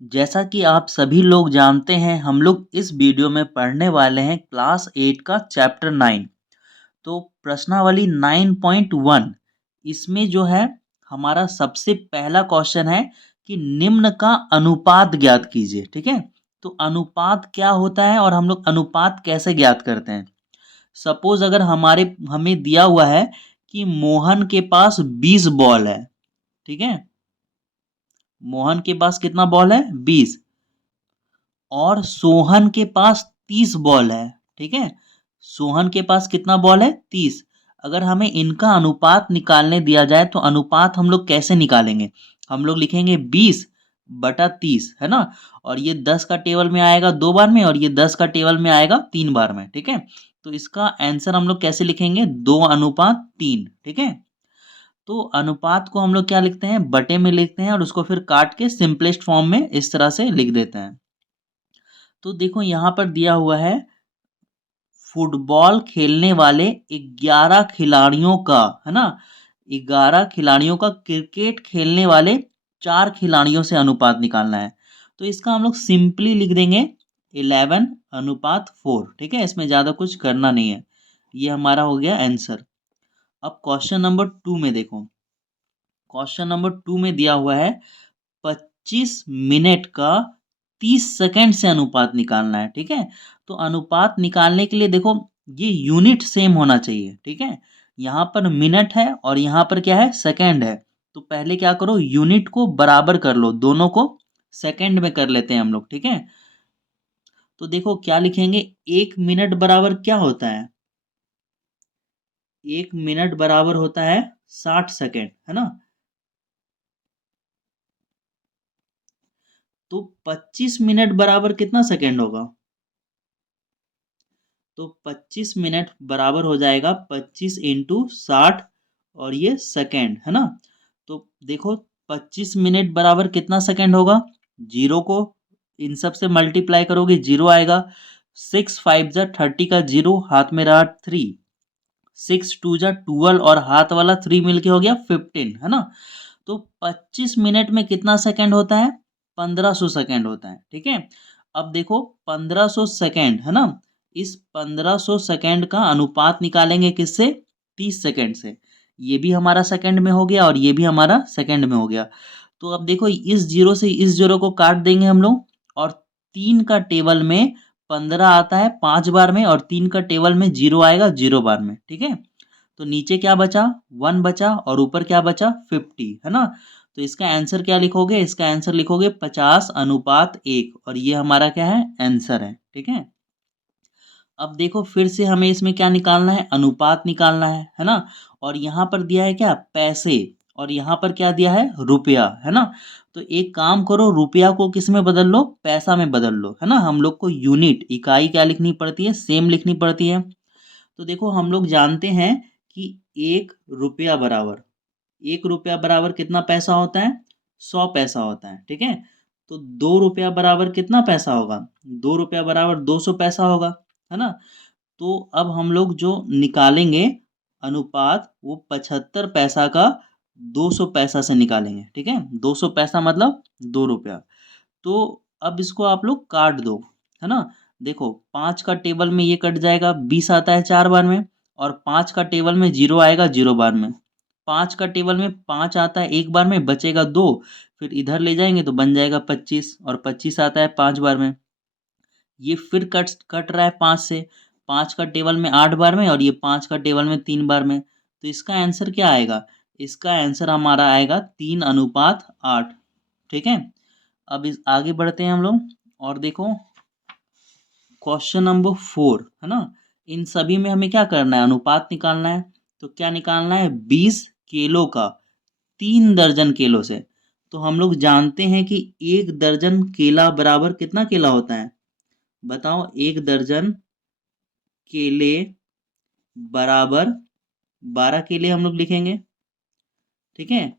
जैसा कि आप सभी लोग जानते हैं, हम लोग इस वीडियो में पढ़ने वाले हैं क्लास 8 का चैप्टर 9। तो प्रश्नावली 9.1 इसमें जो है हमारा सबसे पहला क्वेश्चन है कि निम्न का अनुपात ज्ञात कीजिए। ठीक है, तो अनुपात क्या होता है और हम लोग अनुपात कैसे ज्ञात करते हैं। सपोज अगर हमें दिया हुआ है कि मोहन के पास 20 बॉल है। ठीक है, मोहन के पास कितना बॉल है? 20। और सोहन के पास 30 बॉल है। ठीक है, सोहन के पास कितना बॉल है? 30। अगर हमें इनका अनुपात निकालने दिया जाए तो अनुपात हम लोग कैसे निकालेंगे? हम लोग लिखेंगे 20 बटा 30, है ना। और ये 10 का टेबल में आएगा 2 बार में और ये 10 का टेबल में आएगा 3 बार में। ठीक है, तो इसका आंसर हम लोग कैसे लिखेंगे? 2:3। ठीक है, तो अनुपात को हम लोग क्या लिखते हैं? बटे में लिखते हैं और उसको फिर काट के सिंपलेस्ट फॉर्म में इस तरह से लिख देते हैं। तो देखो यहाँ पर दिया हुआ है फुटबॉल खेलने वाले 11 खिलाड़ियों का, है ना, 11 खिलाड़ियों का क्रिकेट खेलने वाले 4 खिलाड़ियों से अनुपात निकालना है। तो इसका हम लोग सिंपली लिख देंगे 11:4। ठीक है, इसमें ज़्यादा कुछ करना नहीं है। ये हमारा हो गया आंसर। अब क्वेश्चन नंबर 2 में देखो। क्वेश्चन नंबर 2 में दिया हुआ है 25 मिनट का 30 सेकंड से अनुपात निकालना है। ठीक है, तो अनुपात निकालने के लिए देखो ये यूनिट सेम होना चाहिए। ठीक है, यहाँ पर मिनट है और यहाँ पर क्या है? सेकंड है। तो पहले क्या करो, यूनिट को बराबर कर लो, दोनों को सेकंड में कर लेते हैं हम लोग। ठीक है, तो देखो क्या लिखेंगे, 1 मिनट बराबर क्या होता है? 1 मिनट बराबर होता है 60 सेकंड, है ना। तो 25 मिनट बराबर कितना सेकंड होगा? तो 25 मिनट बराबर हो जाएगा 25 इंटू 60 और ये सेकंड, है ना। तो देखो 25 मिनट बराबर कितना सेकंड होगा? जीरो को इन सब से मल्टीप्लाई करोगे, जीरो आएगा। 6 5 जा 30 का जीरो, हाथ में रहा 3। 6 2 जा 12 और हाथ वाला 3 मिलके हो गया 15, है ना। तो 25 मिनट में कितना सेकंड होता है? 1500 सेकंड होता है। ठीक है, अब देखो 1500 सेकंड, है ना। इस 1500 सेकंड का अनुपात निकालेंगे किससे? 30 सेकंड से। ये भी हमारा सेकंड में हो गया और ये भी हमारा सेकंड में हो गया। तो अब देखो इस जीरो से इस जीरो को काट देंगे हम लोग और 3 का टेबल में 15 आता है 5 बार में और 3 का टेबल में जीरो आएगा 0 बार में। ठीक है, तो नीचे क्या बचा? 1 बचा और ऊपर क्या बचा? 50, है ना। तो इसका आंसर क्या लिखोगे? इसका आंसर लिखोगे 50:1 और ये हमारा क्या है? आंसर है। ठीक है, अब देखो फिर से हमें इसमें क्या निकालना है? अनुपात निकालना है ना। और यहाँ पर दिया है क्या? पैसे। और यहाँ पर क्या दिया है? रुपया, है ना। तो एक काम करो, रुपया को किस में बदल लो? पैसा में बदल लो, है ना। हम लोग को यूनिट, इकाई क्या लिखनी पड़ती है? सेम लिखनी पड़ती है। तो देखो हम लोग जानते हैं कि 1 रुपया बराबर कितना पैसा होता है? 100 पैसा होता है। ठीक है, तो 2 रुपया बराबर कितना पैसा होगा? 2 रुपया बराबर 200 पैसा होगा, है ना। तो अब हम लोग जो निकालेंगे अनुपात, वो 75 पैसा का 200 पैसा से निकालेंगे। ठीक है, 200 पैसा मतलब 2 रुपया। तो अब इसको आप लोग काट दो, है ना। देखो 5 का टेबल में ये कट जाएगा, 20 आता है 4 बार में और 5 का टेबल में जीरो आएगा 0 बार में। 5 का टेबल में 5 आता है 1 बार में, बचेगा 2। फिर इधर ले जाएंगे तो बन जाएगा 25 और 25 आता है 5 बार में। ये फिर कट कट रहा है 5 से। 5 का टेबल में 8 बार में और ये 5 का टेबल में 3 बार में। तो इसका आंसर क्या आएगा? इसका आंसर हमारा आएगा 3:8। ठीक है, अब इस आगे बढ़ते हैं हम लोग। और देखो क्वेश्चन नंबर 4, है ना। इन सभी में हमें क्या करना है? अनुपात निकालना है। तो क्या निकालना है? 20 केलों का 3 दर्जन केलों से। तो हम लोग जानते हैं कि 1 दर्जन केला बराबर कितना केला होता है? बताओ, 1 दर्जन केले बराबर 12 केले हम लोग लिखेंगे। ठीक है,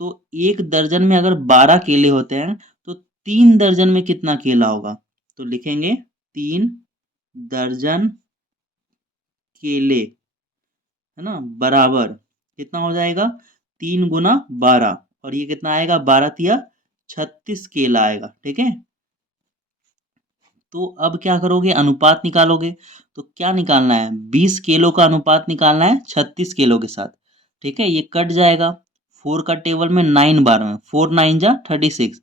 तो 1 दर्जन में अगर 12 केले होते हैं तो 3 दर्जन में कितना केला होगा? तो लिखेंगे 3 दर्जन केले, है ना, बराबर कितना हो जाएगा? 3 गुना 12 और ये कितना आएगा? 12 तिया 36 केला आएगा। ठीक है, तो अब क्या करोगे, अनुपात निकालोगे। तो क्या निकालना है, 20 किलो का अनुपात निकालना है 36 किलो के साथ। ठीक है, ये कट जाएगा। 4 का टेबल में 9 बार में, 4 9 जा 36।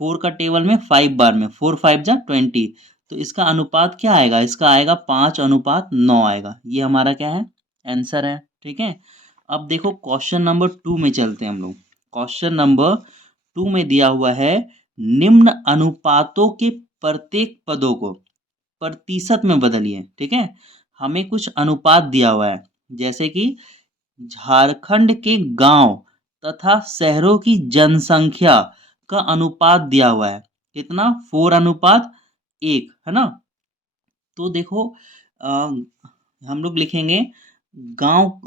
4 का टेबल में 5 बार में, 4 5 जा 20। तो इसका अनुपात क्या आएगा, इसका आएगा 5:9 आएगा। ये हमारा क्या है, आंसर है। ठीक है, अब देखो क्वेश्चन नंबर 2 में चलते हैं हम लोग। क्वेश्चन नंबर 2 में दिया हुआ है, निम्न अनुपातों के प्रत्येक पदों को प्रतिशत में बदलिए। ठीक है, हमें कुछ अनुपात दिया हुआ है, जैसे कि झारखंड के गांव तथा शहरों की जनसंख्या का अनुपात दिया हुआ है। कितना, 4:1, है ना। तो देखो अ, हम लोग लिखेंगे गांव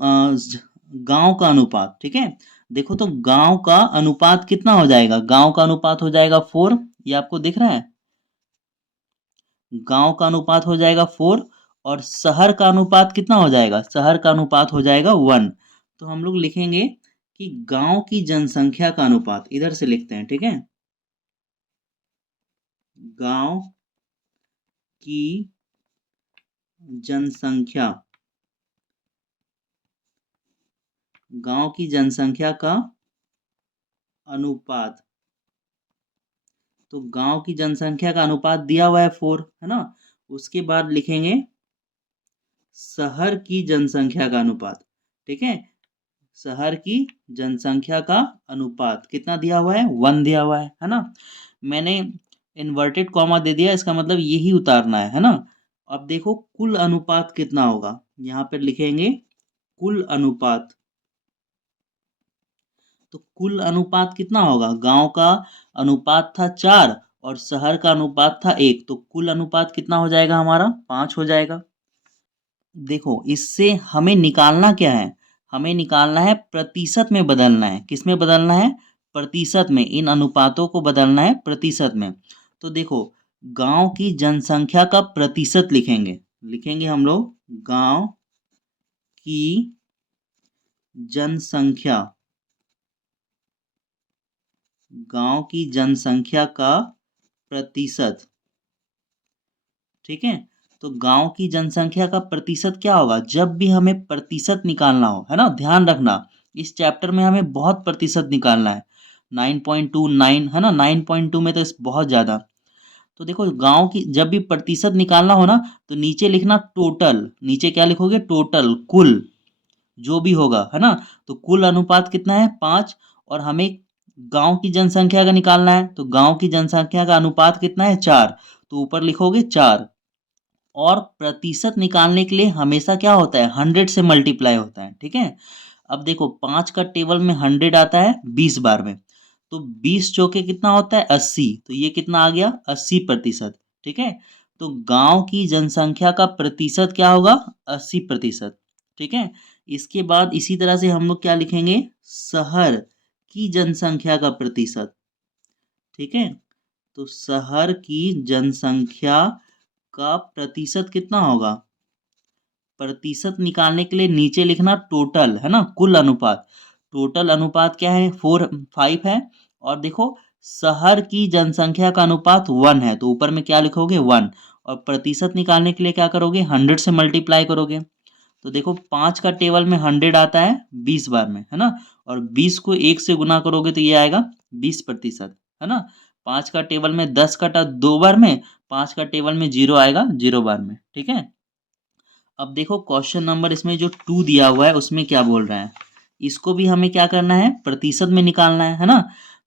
गांव का अनुपात। ठीक है, देखो तो गांव का अनुपात कितना हो जाएगा, गांव का अनुपात हो जाएगा 4। ये आपको दिख रहा है, गांव का अनुपात हो जाएगा 4। और शहर का अनुपात कितना हो जाएगा, शहर का अनुपात हो जाएगा 1। तो हम लोग लिखेंगे कि गांव की जनसंख्या का अनुपात, इधर से लिखते हैं। ठीक है, गांव की जनसंख्या, गांव की जनसंख्या का अनुपात। तो गांव की जनसंख्या का अनुपात दिया हुआ है 4, है ना। उसके बाद लिखेंगे शहर की जनसंख्या का अनुपात। ठीक है, शहर की जनसंख्या का अनुपात कितना दिया हुआ है, 1 दिया हुआ है ना। मैंने इन्वर्टेड कॉमा दे दिया, इसका मतलब यही उतारना है ना। अब देखो कुल अनुपात कितना होगा, यहाँ पर लिखेंगे कुल अनुपात। तो कुल अनुपात कितना होगा, गांव का अनुपात था 4 और शहर का अनुपात था 1, तो कुल अनुपात कितना हो जाएगा हमारा, 5 हो जाएगा। देखो इससे हमें निकालना क्या है, हमें निकालना है प्रतिशत में बदलना है। किस में बदलना है, प्रतिशत में। इन अनुपातों को बदलना है प्रतिशत में। तो देखो गांव की जनसंख्या का प्रतिशत लिखेंगे, लिखेंगे हम लोग गांव की जनसंख्या, गांव की जनसंख्या का प्रतिशत। ठीक है, तो गांव की जनसंख्या का प्रतिशत क्या होगा, जब भी हमें प्रतिशत निकालना हो, है ना, ध्यान रखना इस चैप्टर में हमें बहुत प्रतिशत निकालना है। 9.29 है ना, 9.2 में तो इस बहुत ज़्यादा। तो देखो गांव की जब भी प्रतिशत निकालना हो ना, तो नीचे लिखना टोटल, नीचे क्या लिखोगे, टोटल, कुल जो भी होगा, है ना। तो कुल अनुपात कितना है, 5। और हमें गांव की जनसंख्या का निकालना है, तो गांव की जनसंख्या का अनुपात कितना है, 4। तो ऊपर लिखोगे 4। और प्रतिशत निकालने के लिए हमेशा क्या होता है, 100 से मल्टीप्लाई होता है। ठीक है, अब देखो 5 का टेबल में 100 आता है 20 बार में, तो 20 चौके कितना होता है, 80। तो ये कितना आ गया, 80%। ठीक है, तो गांव की जनसंख्या का प्रतिशत क्या होगा, 80%। ठीक है, इसके बाद इसी तरह से हम लोग क्या लिखेंगे, शहर की जनसंख्या का प्रतिशत। ठीक है, तो शहर की जनसंख्या का प्रतिशत कितना होगा, प्रतिशत निकालने के लिए नीचे लिखना टोटल, है ना, कुल अनुपात। टोटल अनुपात क्या है, 4 5 है। और देखो शहर की जनसंख्या का अनुपात 1 है, तो ऊपर में क्या लिखोगे, 1। और प्रतिशत निकालने के लिए क्या करोगे, 100 से मल्टीप्लाई करोगे। तो देखो 5 का टेबल में 100 आता है 20 बार में, है ना। और 20 को 1 से गुना करोगे तो ये आएगा 20%, है ना। 5 का टेबल में 10 कटा 2 बार में, 5 का टेबल में 0 आएगा 0 बार में। ठीक है, अब देखो क्वेश्चन नंबर इसमें जो 2 दिया हुआ है उसमें क्या बोल रहा है, इसको भी हमें क्या करना है, प्रतिशत में निकालना है ना।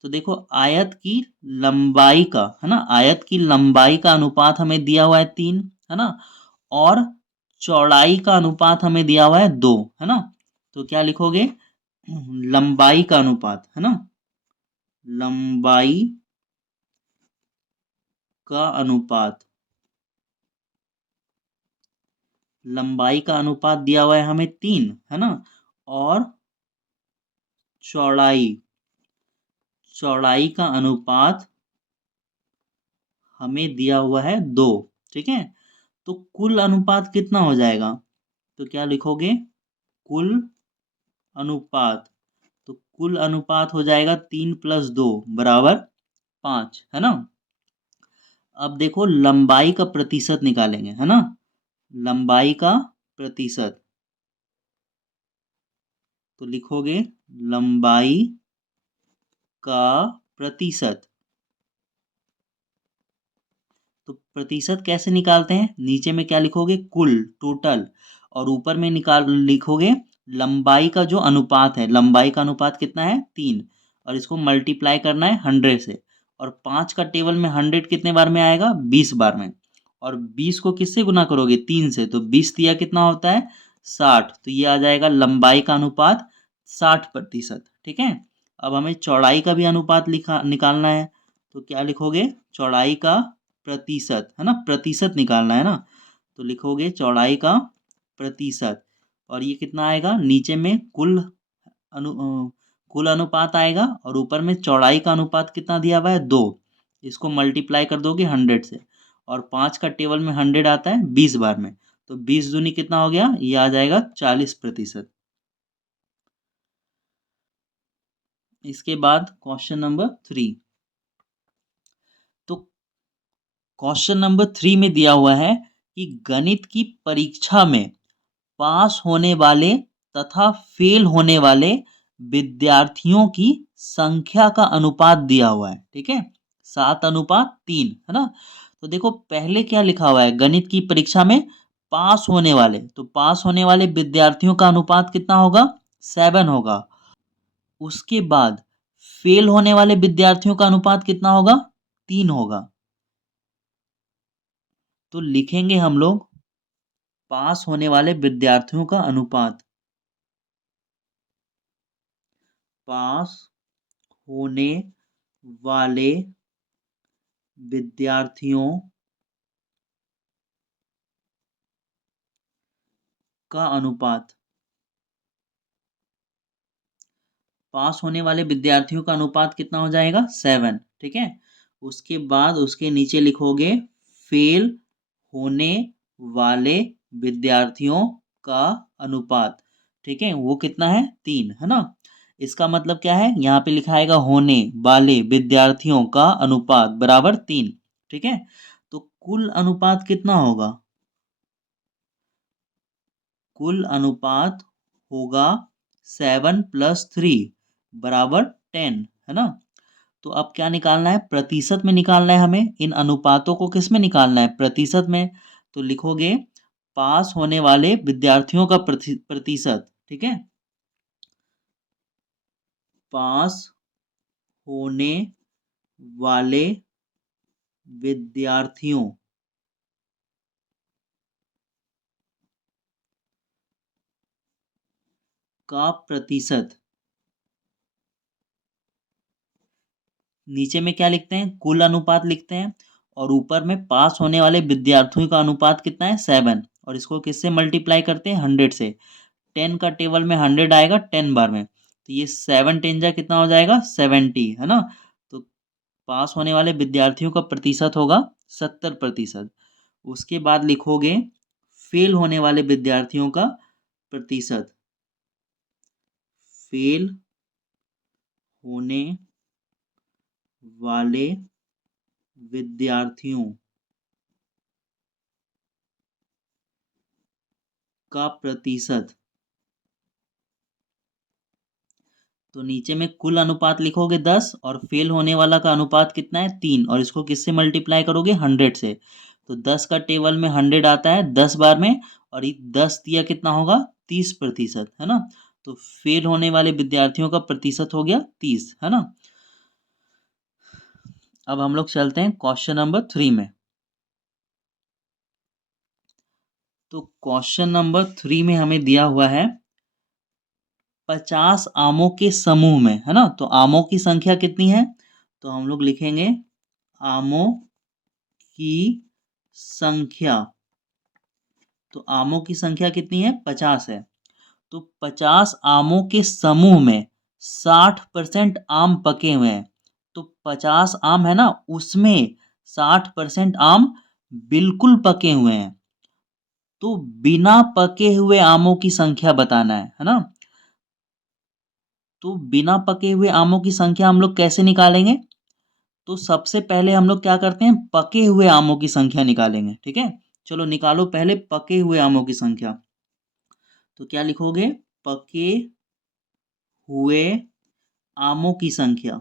तो देखो आयत की लंबाई का, है ना, आयत की लंबाई का अनुपात हमें दिया हुआ है 3, है ना। और चौड़ाई का अनुपात हमें दिया हुआ है 2, है ना। तो क्या लिखोगे, लंबाई का अनुपात, है ना, लंबाई का अनुपात, लंबाई का अनुपात दिया हुआ है हमें 3, है ना। और चौड़ाई, चौड़ाई का अनुपात हमें दिया हुआ है 2। ठीक है, तो कुल अनुपात कितना हो जाएगा, तो क्या लिखोगे, कुल अनुपात। तो कुल अनुपात हो जाएगा 3 + 2 बराबर 5, है ना। अब देखो लंबाई का प्रतिशत निकालेंगे, है ना। लंबाई का प्रतिशत, तो लिखोगे लंबाई का प्रतिशत। तो प्रतिशत कैसे निकालते हैं, नीचे में क्या लिखोगे, कुल, टोटल, और ऊपर में लिखोगे लंबाई का जो अनुपात है, लंबाई का अनुपात कितना है, 3, और इसको मल्टीप्लाई करना है 100 से। और 5 का टेबल में 100 कितने बार में आएगा, 20 बार में। और 20 को किससे गुना करोगे, 3 से, तो 20 दिया कितना होता है, 60। तो ये आ जाएगा लंबाई का अनुपात 60%। ठीक है। अब हमें चौड़ाई का भी अनुपात निकालना है। तो क्या लिखोगे, चौड़ाई का प्रतिशत, है ना, प्रतिशत निकालना है ना। तो लिखोगे चौड़ाई का प्रतिशत, और ये कितना आएगा, नीचे में कुल अनुपात आएगा, और ऊपर में चौड़ाई का अनुपात कितना दिया हुआ है, 2। इसको मल्टीप्लाई कर दोगे 100 से, और 5 का टेबल में 100 आता है 20 बार में। तो 20 दूनी कितना हो गया, ये आ जाएगा 40%। इसके बाद क्वेश्चन नंबर 3। तो क्वेश्चन नंबर 3 में दिया हुआ है कि गणित की परीक्षा में पास होने वाले तथा फेल होने वाले विद्यार्थियों की संख्या का अनुपात दिया हुआ है। ठीक है, 7:3, है ना। तो देखो पहले क्या लिखा हुआ है, गणित की परीक्षा में पास होने वाले, तो पास होने वाले विद्यार्थियों का अनुपात कितना होगा, 7 होगा। उसके बाद फेल होने वाले विद्यार्थियों का अनुपात कितना होगा, 3 होगा। तो लिखेंगे हम लोग पास होने वाले विद्यार्थियों का अनुपात, पास होने वाले विद्यार्थियों का अनुपात, पास होने वाले विद्यार्थियों का अनुपात कितना हो जाएगा, 7। ठीक है। उसके बाद उसके नीचे लिखोगे फेल होने वाले विद्यार्थियों का अनुपात। ठीक है, वो कितना है, 3, है ना। इसका मतलब क्या है, यहाँ पे लिखा आएगा होने वाले विद्यार्थियों का अनुपात बराबर 3। ठीक है। तो कुल अनुपात कितना होगा, कुल अनुपात होगा 7+3 बराबर 10, है ना। तो अब क्या निकालना है, प्रतिशत में निकालना है हमें। इन अनुपातों को किस में निकालना है, प्रतिशत में। तो लिखोगे पास होने वाले विद्यार्थियों का प्रतिशत। ठीक है, पास होने वाले विद्यार्थियों का प्रतिशत, नीचे में क्या लिखते हैं, कुल अनुपात लिखते हैं, और ऊपर में पास होने वाले विद्यार्थियों का अनुपात कितना है, 7, और इसको किससे मल्टीप्लाई करते हैं, 100 से। 10 का टेबल में 100 आएगा 10 बार में, तो ये 7 10 जा कितना हो जाएगा, 70, है ना। तो पास होने वाले विद्यार्थियों का प्रतिशत होगा 70%। उसके बाद लिखोगे फेल होने वाले विद्यार्थियों का प्रतिशत, फेल होने वाले विद्यार्थियों का प्रतिशत। तो नीचे में कुल अनुपात लिखोगे 10, और फेल होने वाला का अनुपात कितना है, 3, और इसको किससे मल्टीप्लाई करोगे, 100 से। तो 10 का टेबल में 100 आता है 10 बार में, और ये 10 दिया कितना होगा, 30%, है ना। तो फेल होने वाले विद्यार्थियों का प्रतिशत हो गया 30, है ना। अब हम लोग चलते हैं क्वेश्चन नंबर 3 में। तो क्वेश्चन नंबर 3 में हमें दिया हुआ है 50 आमों के समूह में, है ना। तो आमों की संख्या कितनी है, तो हम लोग लिखेंगे आमों की संख्या। तो आमों की संख्या कितनी है, 50 है। तो 50 आमों के समूह में 60% आम पके हुए हैं। तो 50 आम है ना, उसमें 60% आम बिल्कुल पके हुए हैं। तो बिना पके हुए आमों की संख्या बताना है ना। तो बिना पके हुए आमों की संख्या हम लोग कैसे निकालेंगे, तो सबसे पहले हम लोग क्या करते हैं, पके हुए आमों की संख्या निकालेंगे। ठीक है, चलो निकालो पहले पके हुए आमों की संख्या। तो क्या लिखोगे, पके हुए आमों की संख्या।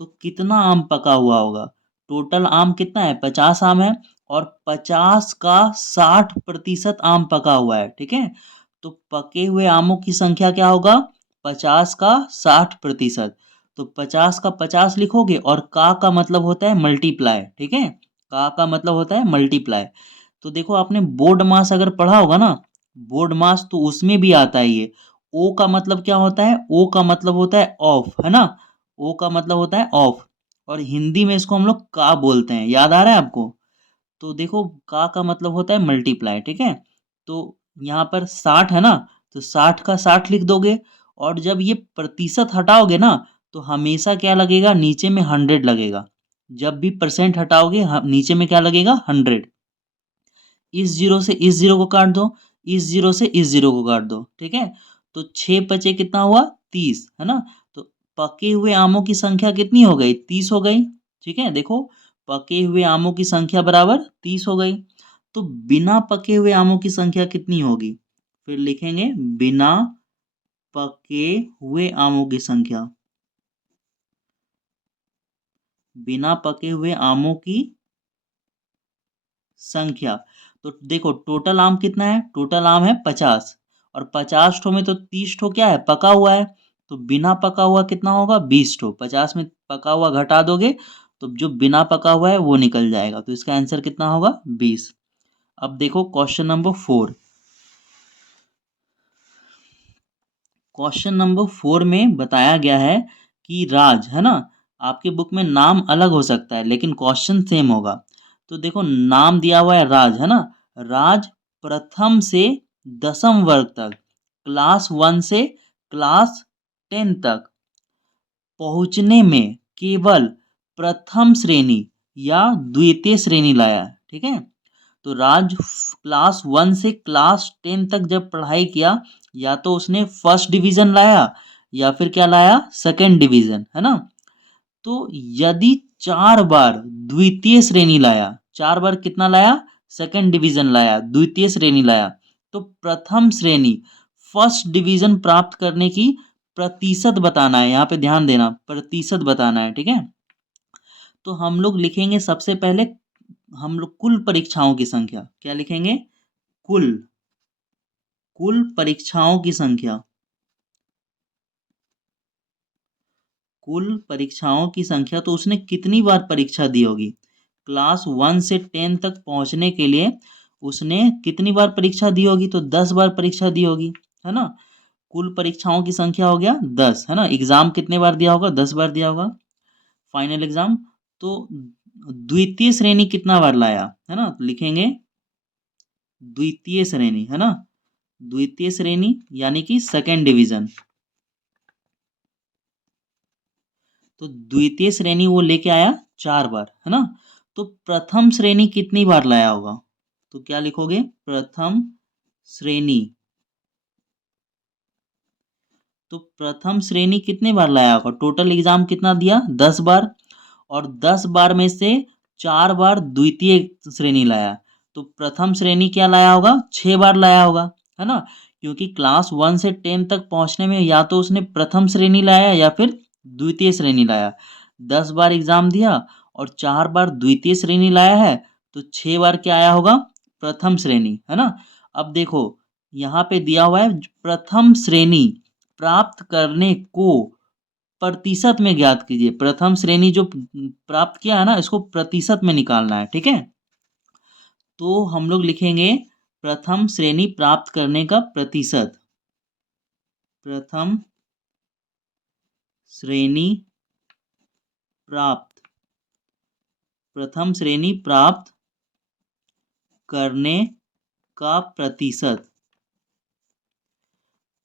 तो कितना आम पका हुआ होगा, टोटल आम कितना है, 50 आम है, और 50 का 60% आम पका हुआ है। ठीक है, तो पके हुए आमों की संख्या क्या होगा, 50 का 60%। तो 50 का 50 लिखोगे, और का मतलब होता है मल्टीप्लाई। ठीक है, का मतलब होता है मल्टीप्लाई। तो देखो आपने बोर्ड मास अगर पढ़ा होगा ना, बोर्ड मास, तो उसमें भी आता है ये। ओ का मतलब क्या होता है, ओ का मतलब होता है ऑफ, है ना, ओ का मतलब होता है ऑफ, और हिंदी में इसको हम लोग का बोलते हैं, याद आ रहा है आपको। तो देखो का मतलब होता है मल्टीप्लाई। ठीक है, तो यहाँ पर 60 है ना, तो 60 का 60 लिख दोगे, और जब ये प्रतिशत हटाओगे ना, तो हमेशा क्या लगेगा, नीचे में 100 लगेगा। जब भी परसेंट हटाओगे नीचे में क्या लगेगा, 100। इस जीरो से इस जीरो को काट दो, इस जीरो से इस जीरो को काट दो। ठीक है, तो 6 बचे कितना हुआ, 30, है ना। तो पके हुए आमों की संख्या कितनी हो गई, 30 हो गई। ठीक है, देखो पके हुए आमों की संख्या बराबर 30 हो गई। तो बिना पके हुए आमों की संख्या कितनी होगी, फिर लिखेंगे बिना पके हुए आमों की संख्या। बिना पके हुए आमों की संख्या। तो देखो टोटल आम कितना है, टोटल आम है 50, और 50 ठो में तो 30 ठो क्या है, पका हुआ है। तो बिना पका हुआ कितना होगा, 20 ठो। 50 में पका हुआ घटा दोगे, तो जो बिना पका हुआ है वो निकल जाएगा। तो इसका आंसर कितना होगा, 20। अब देखो क्वेश्चन नंबर 4। क्वेश्चन नंबर 4 में बताया गया है कि राज, है ना, आपके बुक में नाम अलग हो सकता है लेकिन क्वेश्चन सेम होगा। तो देखो नाम दिया हुआ है राज, है ना, राज प्रथम से 10वीं वर्ग तक, क्लास 1 से क्लास 10 तक पहुंचने में केवल प्रथम श्रेणी या द्वितीय श्रेणी लाया। ठीक है, तो राज क्लास 1 से क्लास 10 तक जब पढ़ाई किया, या तो उसने फर्स्ट डिवीजन लाया, या फिर क्या लाया, सेकंड डिवीजन, है ना। तो यदि 4 बार द्वितीय श्रेणी लाया, 4 बार कितना लाया, सेकंड डिवीजन लाया, द्वितीय श्रेणी लाया, तो प्रथम श्रेणी फर्स्ट डिवीजन प्राप्त करने की प्रतिशत बताना है। यहाँ पे ध्यान देना, प्रतिशत बताना है। ठीक है, तो हम लोग लिखेंगे सबसे पहले, हम लोग कुल परीक्षाओं की संख्या क्या लिखेंगे, कुल कुल परीक्षाओं की संख्या। कुल परीक्षाओं की संख्या, तो उसने कितनी बार परीक्षा दी होगी, क्लास 1 से 10 तक पहुंचने के लिए उसने कितनी बार परीक्षा दी होगी, तो 10 बार परीक्षा दी होगी, है ना। कुल परीक्षाओं की संख्या हो गया 10, है ना। एग्जाम कितने बार दिया होगा, 10 बार दिया होगा, फाइनल एग्जाम। तो द्वितीय श्रेणी कितना बार लाया, है ना, तो लिखेंगे द्वितीय श्रेणी, है ना, द्वितीय श्रेणी यानी कि सेकेंड डिवीजन। तो द्वितीय श्रेणी वो लेके आया 4 बार, है ना। तो प्रथम श्रेणी कितनी बार लाया होगा, तो क्या लिखोगे, प्रथम श्रेणी। तो प्रथम श्रेणी कितने बार लाया होगा, टोटल एग्जाम कितना दिया, 10 बार, और 10 बार में से 4 बार द्वितीय श्रेणी लाया। तो प्रथम श्रेणी क्या लाया होगा, 6 बार लाया होगा, है ना, क्योंकि क्लास 1 से 10 तक पहुंचने में या तो उसने प्रथम श्रेणी लाया या फिर द्वितीय श्रेणी लाया। 10 बार एग्जाम दिया और 4 बार द्वितीय श्रेणी लाया है, तो 6 बार क्या आया होगा, प्रथम श्रेणी, है ना। अब देखो यहाँ पे दिया हुआ है प्रथम श्रेणी प्राप्त करने को प्रतिशत में ज्ञात कीजिए। प्रथम श्रेणी जो प्राप्त किया है ना, इसको प्रतिशत में निकालना है। ठीक है, तो हम लोग लिखेंगे प्रथम श्रेणी प्राप्त करने का प्रतिशत। प्रथम श्रेणी प्राप्त, प्रथम श्रेणी प्राप्त करने का प्रतिशत।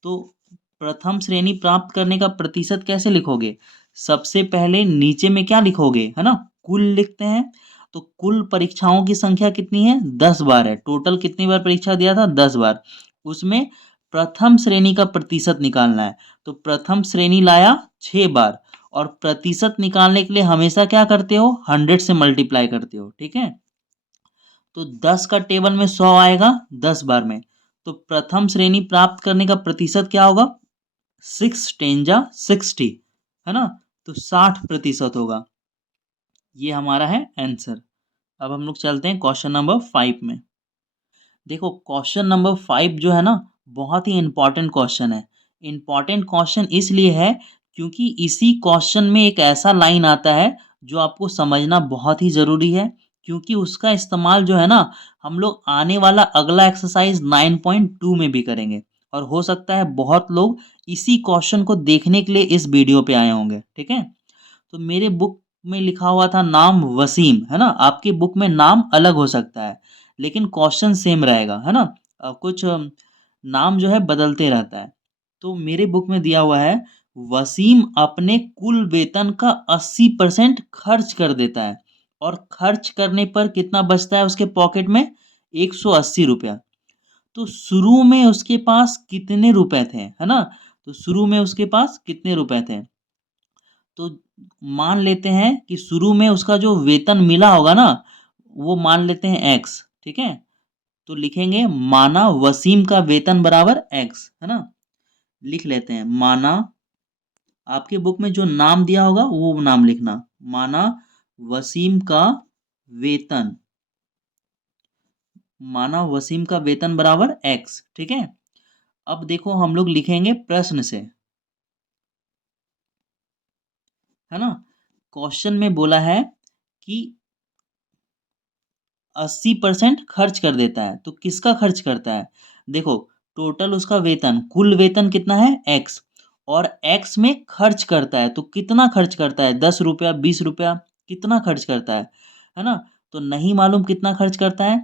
तो प्रथम श्रेणी प्राप्त करने का प्रतिशत कैसे लिखोगे, सबसे पहले नीचे में क्या लिखोगे, है ना, कुल लिखते हैं। तो कुल परीक्षाओं की संख्या कितनी है, 10 बार है। टोटल कितनी बार परीक्षा दिया था, 10 बार। उसमें प्रथम श्रेणी का प्रतिशत निकालना है। तो प्रथम श्रेणी लाया 6 बार, और प्रतिशत निकालने के लिए हमेशा क्या करते हो, 100 से मल्टीप्लाई करते हो, ठीक है। तो 10 का टेबल में 100 आएगा 10 बार में, तो प्रथम श्रेणी प्राप्त करने का प्रतिशत क्या होगा, 6 10 जा 60, है ना। तो 60% होगा। ये हमारा है आंसर। अब हम लोग चलते हैं क्वेश्चन नंबर 5 में। देखो क्वेश्चन नंबर 5 जो है ना, बहुत ही इंपॉर्टेंट क्वेश्चन है। इंपॉर्टेंट क्वेश्चन इसलिए है क्योंकि इसी क्वेश्चन में एक ऐसा लाइन आता है जो आपको समझना बहुत ही ज़रूरी है, क्योंकि उसका इस्तेमाल जो है ना, हम लोग आने वाला अगला एक्सरसाइज 9.2 में भी करेंगे। और हो सकता है बहुत लोग इसी क्वेश्चन को देखने के लिए इस वीडियो पे आए होंगे, ठीक है। तो मेरे बुक में लिखा हुआ था नाम वसीम, है ना। आपकी बुक में नाम अलग हो सकता है, लेकिन क्वेश्चन सेम रहेगा, है ना। कुछ नाम जो है बदलते रहता है। तो मेरे बुक में दिया हुआ है, वसीम अपने कुल वेतन का 80% खर्च कर देता है, और खर्च करने पर कितना बचता है उसके पॉकेट में, 180 रुपया। तो शुरू में उसके पास कितने रुपए थे, है ना। तो शुरू में उसके पास कितने रुपए थे, तो मान लेते हैं कि शुरू में उसका जो वेतन मिला होगा ना, वो मान लेते हैं एक्स, ठीक है। तो लिखेंगे माना वसीम का वेतन बराबर एक्स, है ना। लिख लेते हैं माना, आपके बुक में जो नाम दिया होगा वो नाम लिखना, माना वसीम का वेतन, माना वसीम का वेतन बराबर एक्स, ठीक है। अब देखो हम लोग लिखेंगे प्रश्न से, है ना। क्वेश्चन में बोला है कि 80% खर्च कर देता है, तो किसका खर्च करता है। देखो टोटल उसका वेतन, कुल वेतन कितना है एक्स, और एक्स में खर्च करता है, तो कितना खर्च करता है, 10 रुपया 20 रुपया, कितना खर्च करता है ना। तो नहीं मालूम कितना खर्च करता है।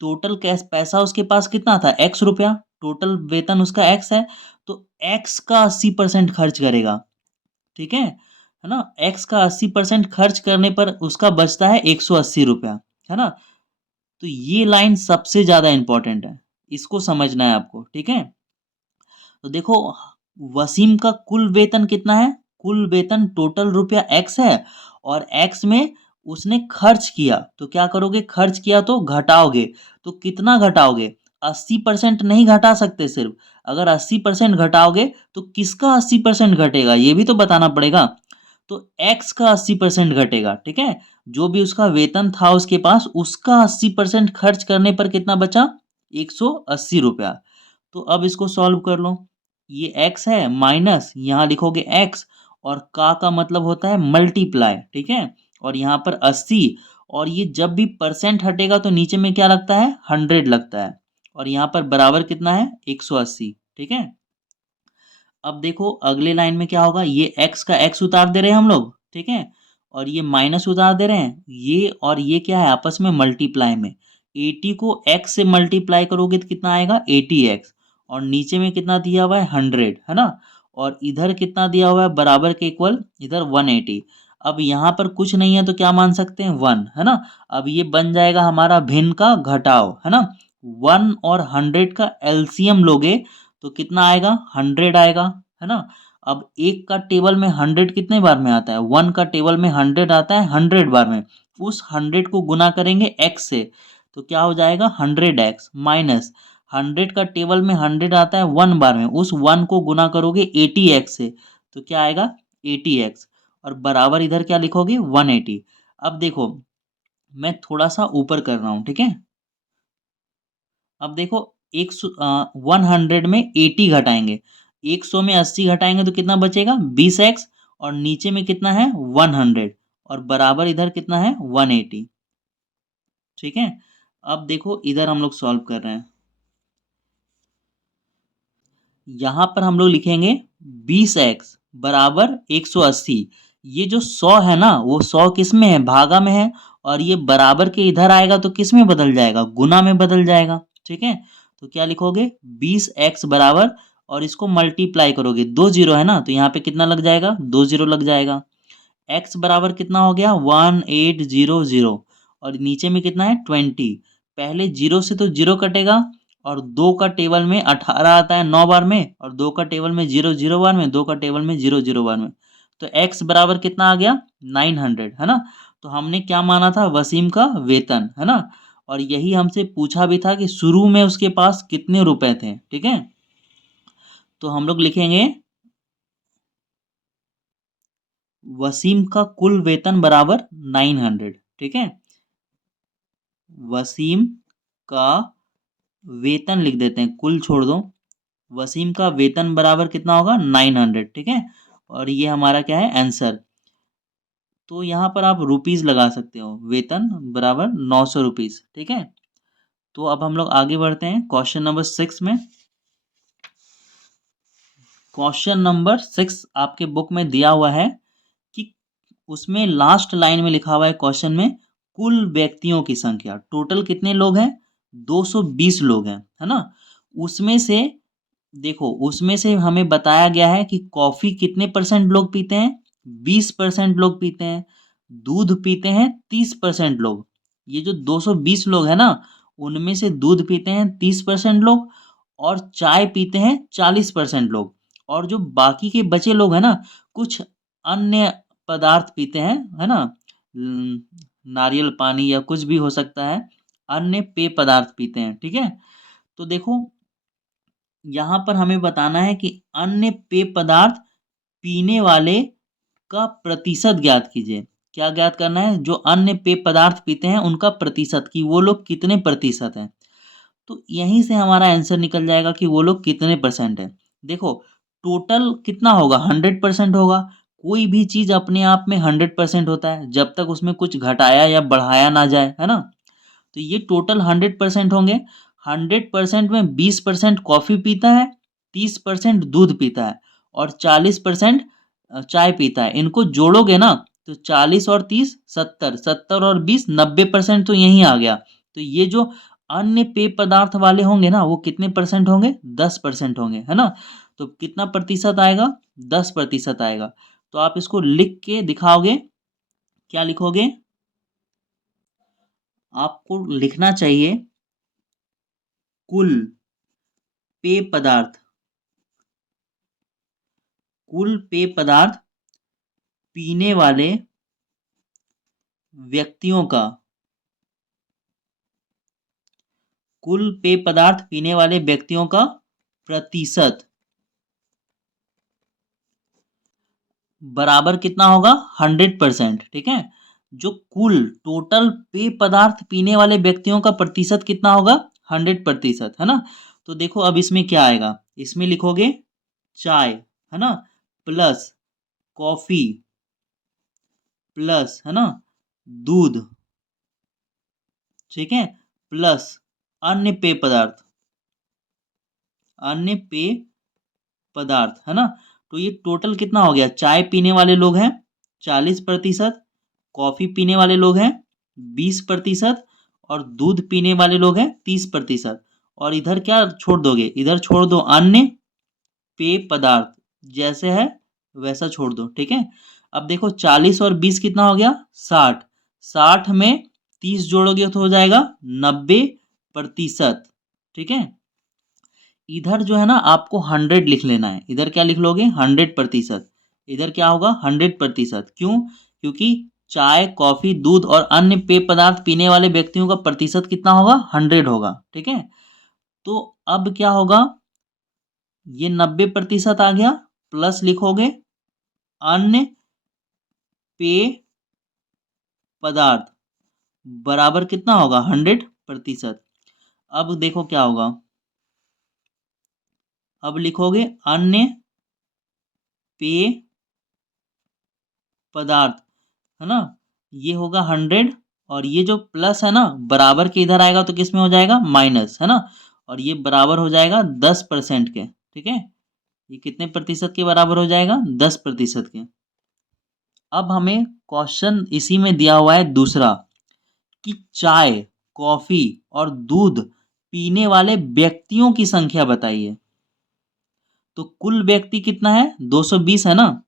टोटल कैश पैसा उसके पास कितना था, x रुपया, टोटल वेतन उसका एक्स है, तो एक्स का 80% खर्च करेगा, ठीक है ना। एक्स का 80% खर्च करने पर उसका बचता है 180 रुपया, है ना। तो ये लाइन सबसे ज्यादा इंपॉर्टेंट है, इसको समझना है आपको, ठीक है। तो देखो वसीम का कुल वेतन कितना है, कुल वेतन टोटल रुपया एक्स है, और एक्स में उसने खर्च किया, तो क्या करोगे, खर्च किया तो घटाओगे, तो कितना घटाओगे, 80% नहीं घटा सकते सिर्फ। अगर 80% घटाओगे तो किसका 80% घटेगा ये भी तो बताना पड़ेगा। तो एक्स का 80% घटेगा, ठीक है। जो भी उसका वेतन था उसके पास, उसका 80% खर्च करने पर कितना बचा, 180 रुपया। तो अब इसको सॉल्व कर लो। ये एक्स है माइनस, यहाँ लिखोगे एक्स, और का मतलब होता है मल्टीप्लाई, ठीक है। और यहाँ पर 80, और ये जब भी परसेंट हटेगा तो नीचे में क्या लगता है, 100 लगता है, और यहाँ पर बराबर कितना है, 180, ठीक है। अब देखो अगले लाइन में क्या होगा, ये x का x उतार दे रहे हैं हम लोग, ठीक है। और ये माइनस उतार दे रहे हैं, ये और ये क्या है, आपस में मल्टीप्लाई में। 80 को x से मल्टीप्लाई करोगे तो कितना आएगा, 80x, और नीचे में कितना दिया हुआ है, 100, है ना। और इधर कितना दिया हुआ है, बराबर के इक्वल, इधर 180। अब यहाँ पर कुछ नहीं है तो क्या मान सकते हैं, 1, है ना। अब ये बन जाएगा हमारा भिन्न का घटाव, है ना। 1 और 100 का एलसीएम लोगे तो कितना आएगा, 100 आएगा, है ना। अब एक का टेबल में 100 कितने बार में आता है, 1 का टेबल में 100 आता है 100 बार में। उस 100 को गुना करेंगे x से, तो क्या हो जाएगा, 100x, माइनस 100 का टेबल में 100 आता है 1 बार में, उस 1 को गुना करोगे 80x से, तो क्या आएगा, 80x, और बराबर इधर क्या लिखोगे, 180। अब देखो मैं थोड़ा सा ऊपर कर रहा हूँ, ठीक है। अब देखो 100 में 80 घटाएंगे, 100 में 80 घटाएंगे तो कितना बचेगा, 20x, और नीचे में कितना है, 100, और बराबर इधर कितना है, 180, ठीक है। अब देखो इधर हम लोग सॉल्व कर रहे हैं, यहाँ पर हम लोग लिखेंगे 20x बराबर 180। ये जो 100 है ना, वो 100 किस में है, भागा में है, और ये बराबर के इधर आएगा तो किस में बदल जाएगा, गुना में बदल जाएगा, ठीक है। तो क्या लिखोगे, 20x बराबर, और इसको मल्टीप्लाई करोगे, 2 जीरो है ना, तो यहाँ पे कितना लग जाएगा, 2 जीरो लग जाएगा। x बराबर कितना हो गया, 1800, और नीचे में कितना है, 20। पहले जीरो से तो जीरो कटेगा, और 2 का टेबल में 18 आता है 9 बार में, और 2 का टेबल में 0 0 बार में, 2 का टेबल में 0 0 बार में। तो x बराबर कितना आ गया 900, है ना। तो हमने क्या माना था, वसीम का वेतन, है ना। और यही हमसे पूछा भी था कि शुरू में उसके पास कितने रुपए थे, ठीक है। तो हम लोग लिखेंगे वसीम का कुल वेतन बराबर 900, ठीक है। वसीम का वेतन लिख देते हैं, कुल छोड़ दो। वसीम का वेतन बराबर कितना होगा 900, ठीक है। और ये हमारा क्या है आंसर। तो यहाँ पर आप रुपीज लगा सकते हो, वेतन बराबर 900 रुपीज, ठीक है। तो अब हम लोग आगे बढ़ते हैं क्वेश्चन नंबर 6 में। क्वेश्चन नंबर 6 आपके बुक में दिया हुआ है कि उसमें लास्ट लाइन में लिखा हुआ है क्वेश्चन में, कुल व्यक्तियों की संख्या, टोटल कितने लोग हैं 220 लोग हैं, है ना। उसमें से देखो, उसमें से हमें बताया गया है कि कॉफी कितने परसेंट लोग पीते हैं, 20% लोग पीते हैं। दूध पीते हैं 30% लोग। ये जो 220 लोग हैं ना, उनमें से दूध पीते हैं 30% लोग, और चाय पीते हैं 40% लोग। और जो बाकी के बचे लोग हैं ना, कुछ अन्य पदार्थ पीते हैं, है ना। न- नारियल पानी या कुछ भी हो सकता है, अन्य पेय पदार्थ पीते हैं, ठीक है। तो देखो, यहाँ पर हमें बताना है कि अन्य पेय पदार्थ पीने वाले का प्रतिशत ज्ञात कीजिए। क्या ज्ञात करना है, जो अन्य पेय पदार्थ पीते हैं उनका प्रतिशत, कि वो लोग कितने प्रतिशत हैं। तो यहीं से हमारा आंसर निकल जाएगा कि वो लोग कितने परसेंट है। देखो, टोटल कितना होगा 100% होगा। कोई भी चीज अपने आप में 100% होता है जब तक उसमें कुछ घटाया या बढ़ाया ना जाए, है ना। तो ये टोटल 100% होंगे। 100% में 20% कॉफी पीता है, 30% दूध पीता है, और 40% चाय पीता है। इनको जोड़ोगे ना, तो 40 और 30 70, 70 और 20 90% तो यहीं आ गया। तो ये जो अन्य पेय पदार्थ वाले होंगे ना, वो कितने परसेंट होंगे 10% होंगे, है ना। तो कितना प्रतिशत आएगा 10% आएगा। तो आप इसको लिख के दिखाओगे, क्या लिखोगे, आपको लिखना चाहिए कुल पेय पदार्थ, कुल पेय पदार्थ पीने वाले व्यक्तियों का, कुल पेय पदार्थ पीने वाले व्यक्तियों का प्रतिशत बराबर कितना होगा 100%, ठीक है। जो कुल टोटल पेय पदार्थ पीने वाले व्यक्तियों का प्रतिशत कितना होगा 100%, है ना। तो देखो अब इसमें क्या आएगा, इसमें लिखोगे चाय, है ना, प्लस कॉफी, प्लस, है ना, दूध, ठीक है, प्लस अन्य पेय पदार्थ, अन्य पेय पदार्थ, है ना। तो ये टोटल कितना हो गया, चाय पीने वाले लोग हैं 40%, कॉफी पीने वाले लोग हैं 20%, और दूध पीने वाले लोग हैं 30%। और इधर क्या छोड़ दोगे, इधर छोड़ दो अन्य पेय पदार्थ, जैसे है वैसा छोड़ दो, ठीक है। अब देखो 40 और 20 कितना हो गया 60, 60 में 30 जोड़ोगे तो हो जाएगा 90%, ठीक है। इधर जो है ना, आपको 100 लिख लेना है, इधर क्या लिख लोगे 100%, इधर क्या होगा 100%। क्यों, क्योंकि चाय कॉफी दूध और अन्य पेय पदार्थ पीने वाले व्यक्तियों का प्रतिशत कितना होगा 100 होगा, ठीक है। तो अब क्या होगा, ये 90% आ गया, प्लस लिखोगे अन्य पेय पदार्थ बराबर कितना होगा 100%। अब देखो क्या होगा, अब लिखोगे अन्य पेय पदार्थ, है ना, ये होगा 100, और ये जो प्लस है ना बराबर के इधर आएगा तो किस में हो जाएगा माइनस, है ना। और ये बराबर हो जाएगा 10% के, ठीक है। ये कितने प्रतिशत के बराबर हो जाएगा 10% के। अब हमें क्वेश्चन इसी में दिया हुआ है दूसरा, कि चाय कॉफी और दूध पीने वाले व्यक्तियों की संख्या बताइए। तो कुल व्यक्ति कितना है 220, है ना।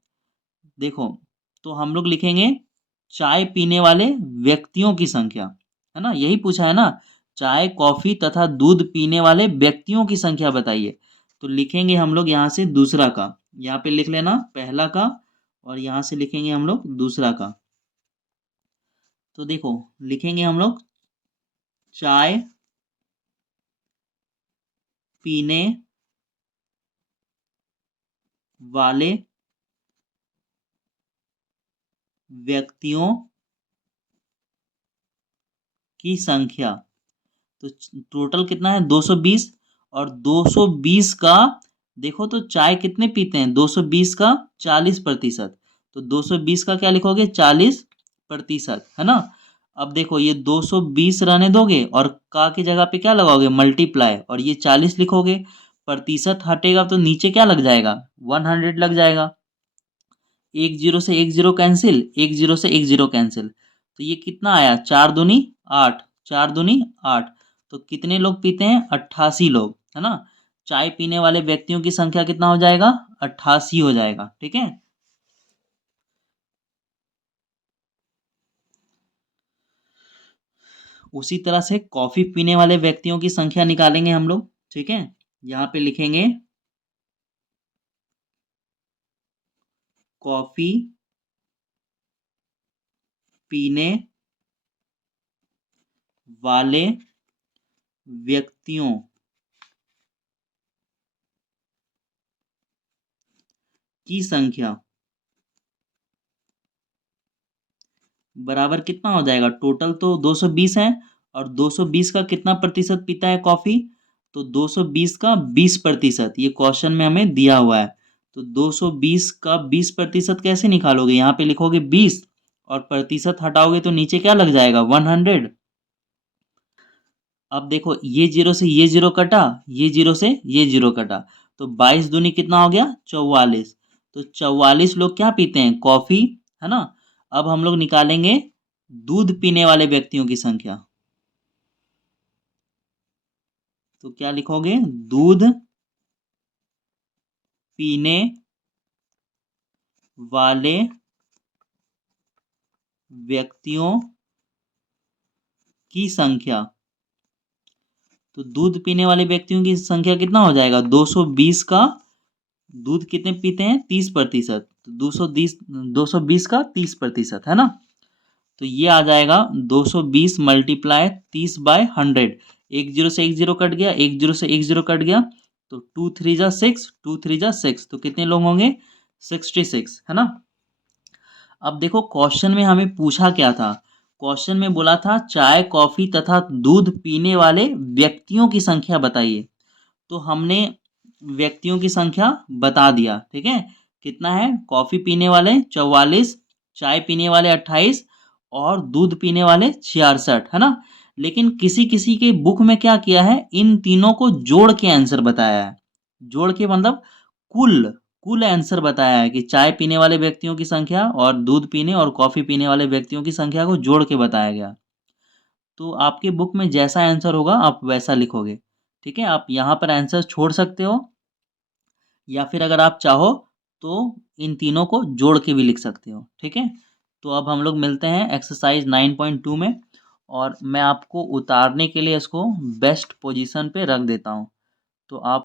देखो, तो हम लोग लिखेंगे चाय पीने वाले व्यक्तियों की संख्या, है ना, यही पूछा है ना, चाय कॉफ़ी तथा दूध पीने वाले व्यक्तियों की संख्या बताइए। तो लिखेंगे हम लोग यहाँ से दूसरा का, यहाँ पे लिख लेना पहला का और यहाँ से लिखेंगे हम लोग दूसरा का। तो देखो लिखेंगे हम लोग चाय पीने वाले व्यक्तियों की संख्या। तो टोटल कितना है 220 और 220 का देखो तो चाय कितने पीते हैं 220 का 40%। तो 220 का क्या लिखोगे 40% है ना। अब देखो ये 220 रहने दोगे और का की जगह पे क्या लगाओगे मल्टीप्लाई और ये 40 लिखोगे। प्रतिशत हटेगा तो नीचे क्या लग जाएगा 100 लग जाएगा। एक जीरो से एक जीरो कैंसिल, एक जीरो से एक जीरो कैंसिल। तो ये कितना आया 4 दूनी 8, 4 दूनी 8। तो कितने लोग पीते हैं 88 लोग है ना। चाय पीने वाले व्यक्तियों की संख्या कितना हो जाएगा 88 हो जाएगा। ठीक है। उसी तरह से कॉफी पीने वाले व्यक्तियों की संख्या निकालेंगे हम लोग। ठीक है। यहाँ पे लिखेंगे कॉफी पीने वाले व्यक्तियों की संख्या बराबर कितना हो जाएगा। टोटल तो 220 है और 220 का कितना प्रतिशत पीता है कॉफी। तो 220 का 20%, ये क्वेश्चन में हमें दिया हुआ है। तो 220 का 20% कैसे निकालोगे, यहाँ पे लिखोगे 20 और प्रतिशत हटाओगे तो नीचे क्या लग जाएगा 100। अब देखो ये जीरो से ये जीरो कटा, ये जीरो से ये जीरो कटा। तो 22 दूनी कितना हो गया 44। तो 44 लोग क्या पीते हैं कॉफी है ना। अब हम लोग निकालेंगे दूध पीने वाले व्यक्तियों की संख्या। तो क्या लिखोगे दूध पीने वाले व्यक्तियों की संख्या। तो दूध पीने वाले व्यक्तियों की संख्या कितना हो जाएगा 220 का, दूध कितने पीते हैं 30%। तो 220 का 30% है ना। तो ये आ जाएगा 220 मल्टीप्लाई 30/100। एक जीरो से एक जीरो कट गया, एक जीरो से एक जीरो कट गया। तो 2 3 जा 6, 2 3 जा 6, तो कितने लोग होंगे 66 है ना। अब देखो क्वेश्चन में हमें पूछा क्या था। क्वेश्चन में बोला था चाय कॉफी तथा दूध पीने वाले व्यक्तियों की संख्या बताइए। तो हमने व्यक्तियों की संख्या बता दिया। ठीक है। कितना है कॉफी पीने वाले 44, चाय पीने वाले 28 और दूध पीने वाले 66 है ना। लेकिन किसी किसी के बुक में क्या किया है इन तीनों को जोड़ के आंसर बताया है। जोड़ के मतलब कुल कुल आंसर बताया है कि चाय पीने वाले व्यक्तियों की संख्या और दूध पीने और कॉफी पीने वाले व्यक्तियों की संख्या को जोड़ के बताया गया। तो आपके बुक में जैसा आंसर होगा आप वैसा लिखोगे। ठीक है। आप यहाँ पर आंसर छोड़ सकते हो या फिर अगर आप चाहो तो इन तीनों को जोड़ के भी लिख सकते हो। ठीक है। तो अब हम लोग मिलते हैं एक्सरसाइज 9.2 में और मैं आपको उतारने के लिए इसको बेस्ट पोजीशन पे रख देता हूँ। तो आप